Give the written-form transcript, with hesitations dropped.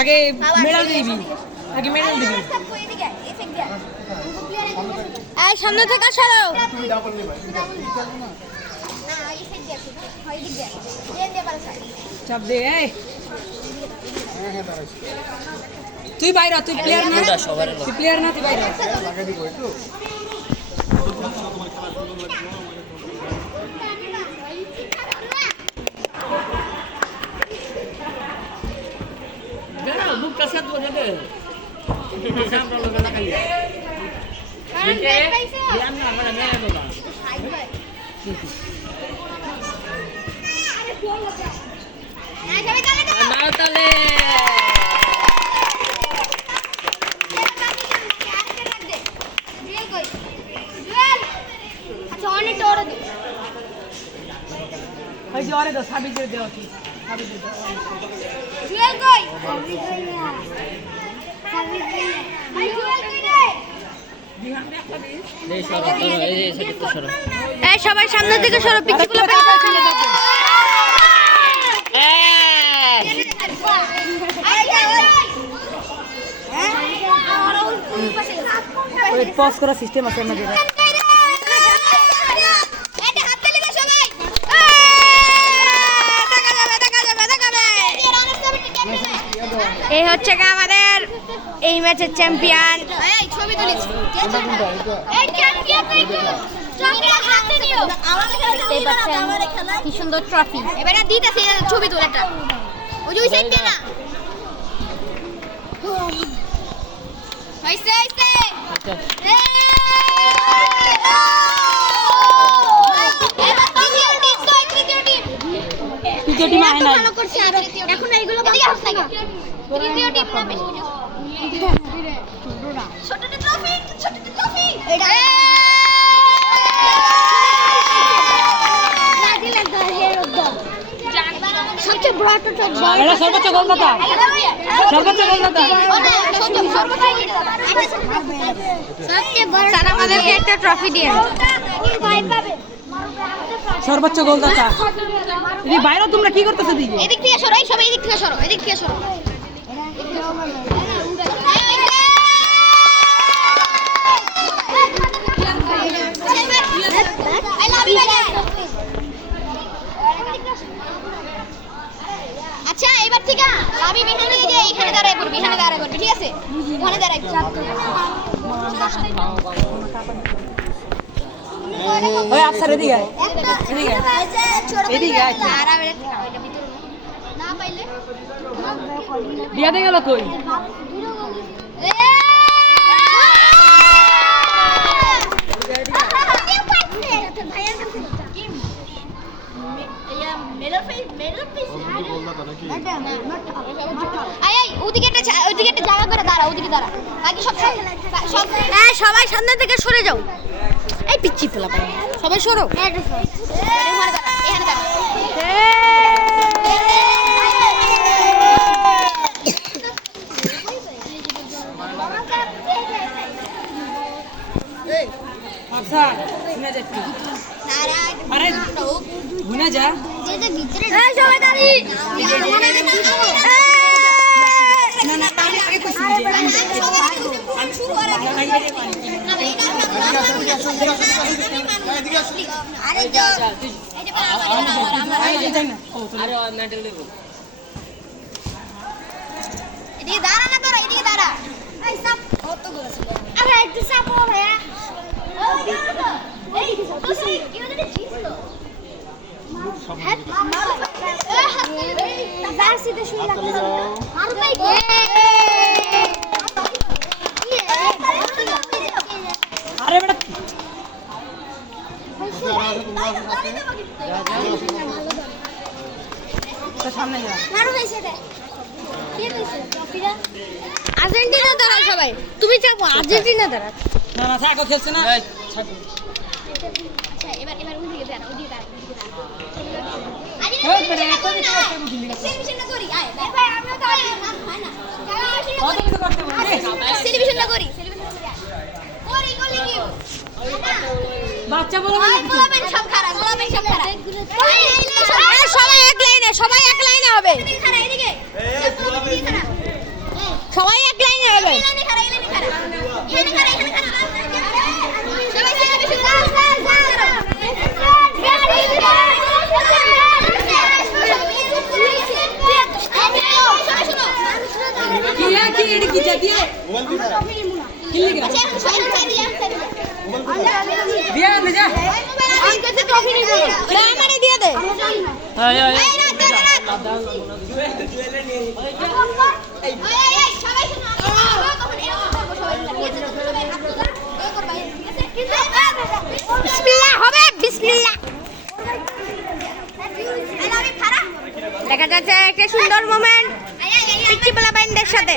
আগে মেডাল দিবি, আগে মেডাল দিবি। এই সামনে থেকে সরো। চাপ দে। এই তুই বাইরে, তুই প্লেয়ার না, তুই প্লেয়ার না, তুই বাইরে। সবাই সামনে থেকে সরো, পিছিয়ে পজ করার সিস্টেম আছে আমাদের। এই হচ্ছে আমাদের এই ম্যাচের চ্যাম্পিয়ন। ছবি তুলিস কি সুন্দর ট্রফি। এবারে দিতেছে ছবি তুলে একটা, ওই যে ওই সাইড দিয়ে না হইছে হইছে। তৃতীয় টিম আয় না, এখন এইগুলো তৃতীয় টিম না বেশি ছোটটা ট্রফি, ছোটটা ট্রফি এটা সবচেয়ে বড় ট্রফি এটা সর্বোচ্চ গোলদাতা, সর্বোচ্চ গোলদাতা, সবচেয়ে বড়। স্যার আমাদেরকে একটা ট্রফি দিয়ে সর্বোচ্চ গোলদাতা। এই বাইরে তোমরা কি করতেছো দিকে? এদিক থেকে সরো, এই সবাই এদিক থেকে সরো, এদিক থেকে সরো। আচ্ছা এবার ঠিক আছে, আমি এখানে যে এখানে দাঁড়ায় পড়বি, এখানে দাঁড়ায় পড়বি, ঠিক আছে? ওখানে দাঁড়াই। ওই আফসার এদিকে আয়, এদিকে আয়, এদিকে আয়। না পাইলে দিয়া দে গেল কই? ওইদিকে একটা জায়গা করে দাঁড়া, ওইদিকে দাঁড়া, বাকি সব সবাই সামনে থেকে সরে যাও। এই পিচ্ছি পোলা সবাই সরো, এখানে দাঁড়া, এখানে দাঁড়া। আফসার শুনে যা একটু। আরে শুনে যা। এই সবাই দাঁড়ি। না না আমি আগে কইছি যে আমি শুরু করার আগে আরে যাও, এই যে আরে যাই না। ও আরে মেডেল দেব। এদিকে দাঁড়া না, তোরা এদিকে দাঁড়া। এই সাপ কতগুলো ছিল। আরে একটু সাপ ও ভাইয়া। এই তো সেই কি হলো জিতলো। হ্যাঁ জার্সিতে শুই লাগবে। আর ভাই আরে বেটা তো সামনে যা। মারো হইছে রে। কি হইছে ট্রফিটা? আর্জেন্টিনা দাঁড়াও সবাই, তুমি চাপো আর্জেন্টিনা দাঁড়াও। না না থাকো, খেলছে না। আচ্ছা এবার ওদিকে দাঁড়া, ওদিকে দাঁড়া, ওদিকে দাঁড়া। এই বেটা এত কিছু করতে বুঝলি না। সেলিব্রেশনটা করি, আয় ভাই আমরা তো আয় না হয় না। কত কিছু করতে বুঝলি? সেলিব্রেশনটা করি, সেলিব্রেশন করি। করি করি কি? বাচ্চা বলো ভাই বলবেন সব খারাপ, বলবেন সব খারাপ। সবাই এক লাইনে, সবাই এক লাইনে হবে। এদিকে খাড়া, এদিকে। এই বলবেন খারাপ। সবাই এক লাইনে হবে দিয়ে দে বিসমিল্লাহ হবে বিসমিল্লাহ দেখা যাচ্ছে একটা সুন্দর মোমেন্ট পিচ্চি পোলাপাইনদের সাথে